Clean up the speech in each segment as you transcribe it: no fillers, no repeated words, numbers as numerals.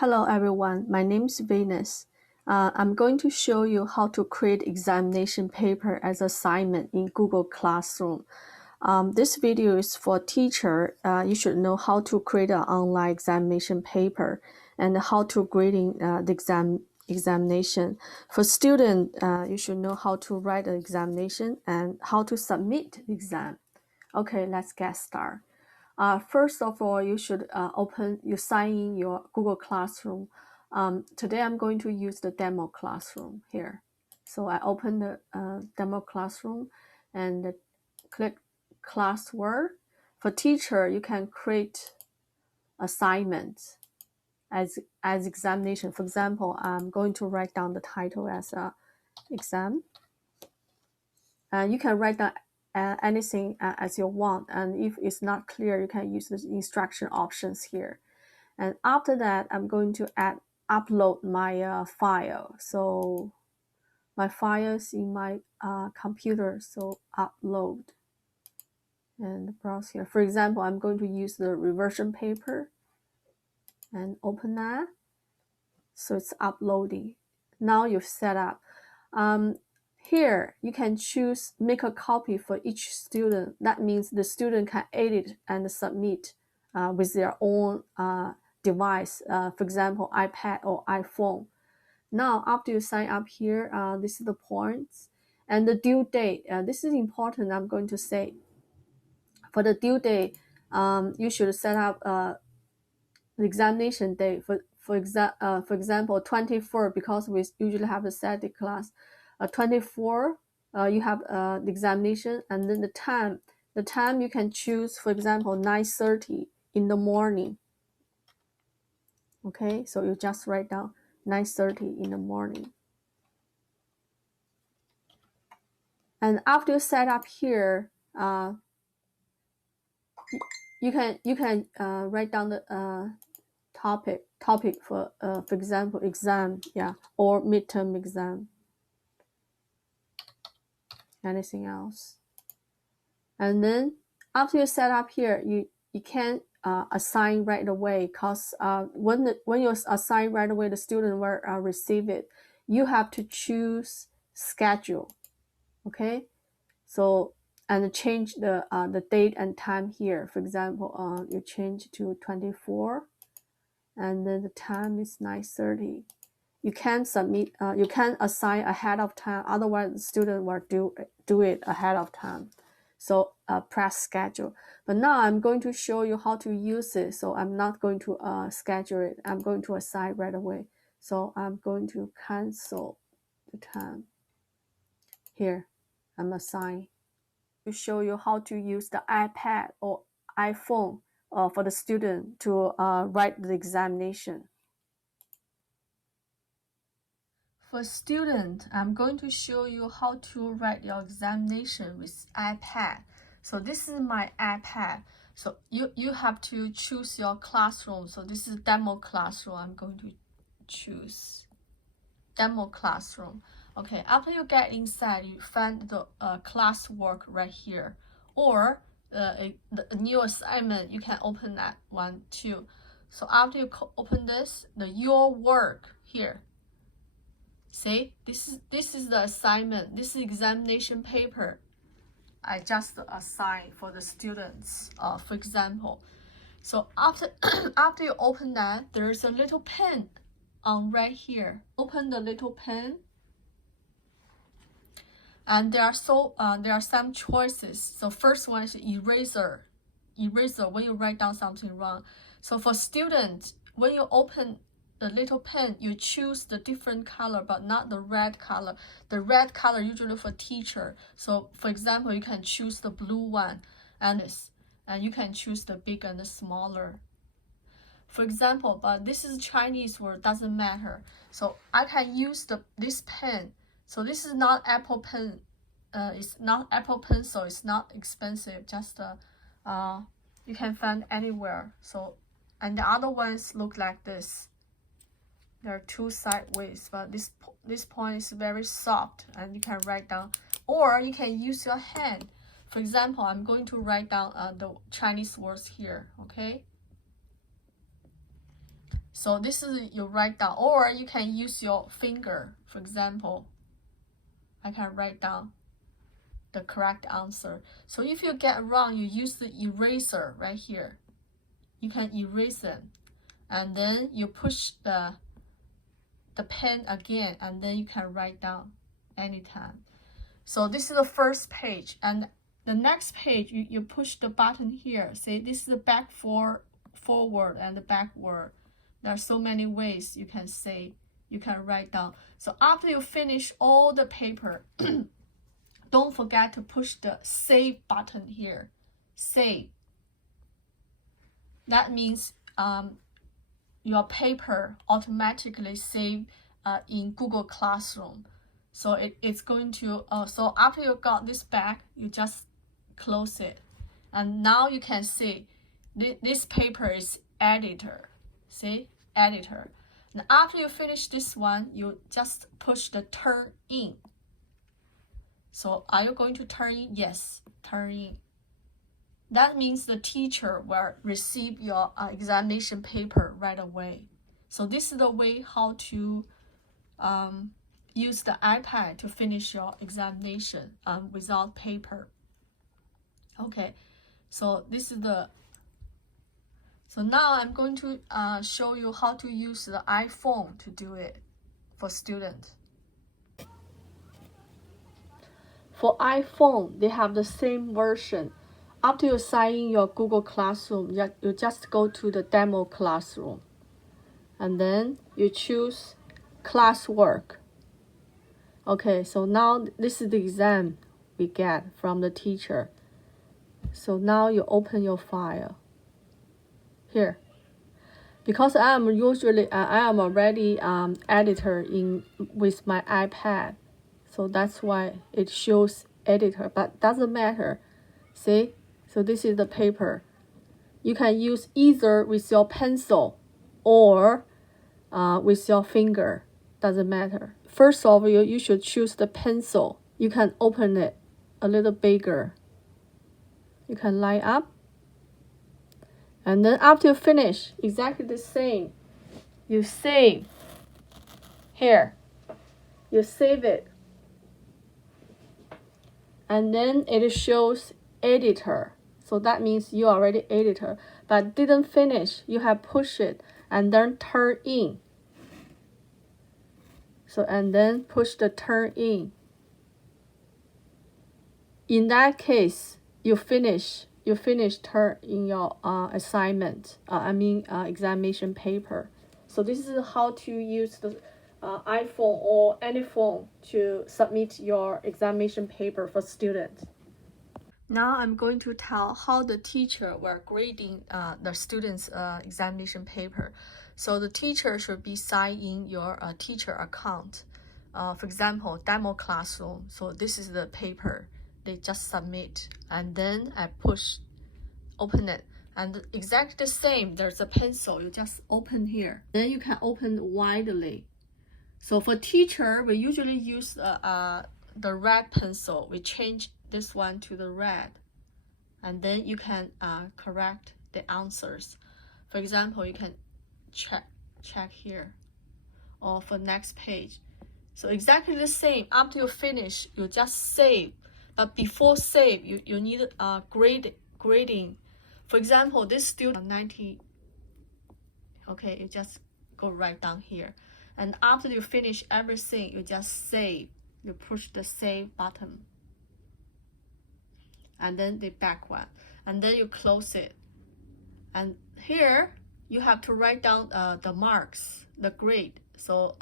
Hello everyone, my name is Venus. I'm going to show you how to create examination paper as assignment in Google Classroom. This video is for teacher. You should know how to create an online examination paper and how to grading the examination. For student, you should know how to write an examination and how to submit the exam. Okay, let's get started. First of all, you should sign in your Google Classroom. Today I'm going to use the demo classroom here. So I open the demo classroom and click classwork. For teacher, you can create assignments as examination. For example, I'm going to write down the title as exam. You can write down anything as you want, and if it's not clear, you can use the instruction options here. And after that, I'm going to upload my file. So my file is in my computer, so upload and browse here. For example, I'm going to use the reversion paper and open that. So it's uploading. Now you've set up. Here, you can choose make a copy for each student. That means the student can edit and submit with their own device, for example, iPad or iPhone. Now, after you sign up here, this is the points. And the due date, this is important, I'm going to say. For the due date, you should set up the examination date. For example, 24, because we usually have a static class. 24, you have the examination, and then the time you can choose, for example, 9:30 in the morning. Okay, so you just write down 9:30 in the morning. And after you set up here, you can write down the topic for example, exam, or midterm exam. Anything else. And then after you set up here, you can assign right away, because when you assign right away, the student will receive it. You have to choose schedule. Okay, so and change the date and time here. For example, you change to 24, and then the time is 9:30. You can submit. You can assign ahead of time. Otherwise, the student will do it ahead of time. So press schedule. But now I'm going to show you how to use it. So I'm not going to schedule it. I'm going to assign right away. So I'm going to cancel the time. Here, I'm assign. To show you how to use the iPad or iPhone for the student to write the examination. For student, I'm going to show you how to write your examination with iPad. So this is my iPad. So you have to choose your classroom. So this is demo classroom. I'm going to choose demo classroom. Okay, after you get inside, you find the classwork right here. Or the new assignment, you can open that one too. So after you open this, your work here. See, this is the assignment. This is examination paper I just assigned for the students. For example, so after after you open that, there's a little pen on right here. Open the little pen, and there are some choices. So first one is eraser. Eraser when you write down something wrong. So for students, when you open the little pen, you choose the different color, but not the red color. The red color usually for teacher. So for example, you can choose the blue one, and you can choose the big and the smaller. For example, but this is Chinese word, doesn't matter. So I can use this pen. So this is not Apple pen. It's not Apple Pencil. It's not expensive. Just you can find anywhere. So, and the other ones look like this. There are two sideways, but this point is very soft, and you can write down, or you can use your hand. For example, I'm going to write down the Chinese words here. Okay. So this is you write down, or you can use your finger. For example, I can write down the correct answer. So if you get wrong, you use the eraser right here. You can erase them, and then you push the pen again, and then you can write down anytime. So this is the first page, and the next page you push the button here. See, this is the forward and the backward. There are so many ways you can say, you can write down. So after you finish all the paper, don't forget to push the save button here. Save. That means your paper automatically save in Google Classroom. So it's going to, so after you got this back, you just close it. And now you can see this paper is editor. See, editor. And after you finish this one, you just push the turn in. So are you going to turn in? Yes, turn in. That means the teacher will receive your examination paper right away. So this is the way how to use the iPad to finish your examination without paper. Okay, so this is so now I'm going to show you how to use the iPhone to do it for students. For iPhone, they have the same version. After you sign in your Google Classroom, you just go to the demo classroom. And then you choose classwork. Okay, so now this is the exam we get from the teacher. So now you open your file. Here. Because I am already editor with my iPad. So that's why it shows editor, but doesn't matter. See? So this is the paper. You can use either with your pencil or with your finger. Doesn't matter. First of all, you should choose the pencil. You can open it a little bigger. You can line up. And then after you finish, exactly the same. You save. Here. You save it. And then it shows editor. So that means you already editor, but didn't finish. You have push it and then turn in. So and then push the turn in. In that case, you finish turn in your assignment. Examination paper. So this is how to use the iPhone or any phone to submit your examination paper for students. Now I'm going to tell how the teacher will grading the students' examination paper. So the teacher should be signed in your teacher account. For example, demo classroom. So this is the paper they just submit, and then I open it, and exactly the same. There's a pencil. You just open here. Then you can open widely. So for teacher, we usually use the red pencil. We change this one to the red, and then you can correct the answers. For example, you can check here, or for next page. So exactly the same. After you finish, you just save. But before save, you need grading. For example, this student 90. Okay, you just go right down here. And after you finish everything, you just save. You push the save button. And then the back one. And then you close it. And here, you have to write down the marks, the grade. So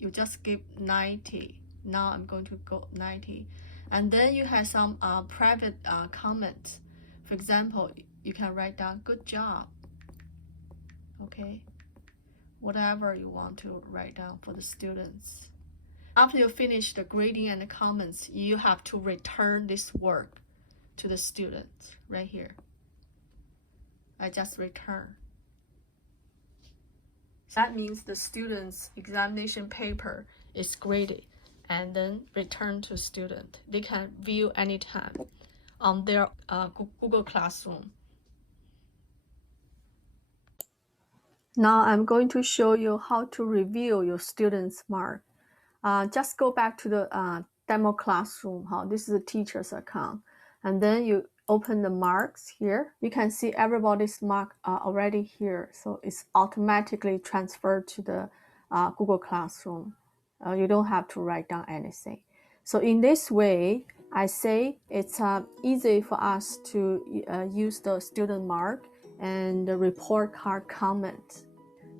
you just give 90. Now I'm going to go 90. And then you have some private comments. For example, you can write down good job. Okay. Whatever you want to write down for the students. After you finish the grading and the comments, you have to return this work to the students right here. I just return. That means the student's examination paper is graded and then returned to student. They can view anytime on their Google Classroom. Now I'm going to show you how to review your students' mark. Just go back to the demo classroom. This is the teacher's account. And then you open the marks here. You can see everybody's mark already here. So it's automatically transferred to the Google Classroom. You don't have to write down anything. So in this way, I say it's easy for us to use the student mark and the report card comment.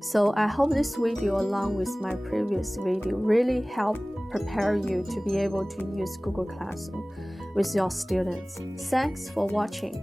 So I hope this video, along with my previous video, really helped prepare you to be able to use Google Classroom with your students. Thanks for watching.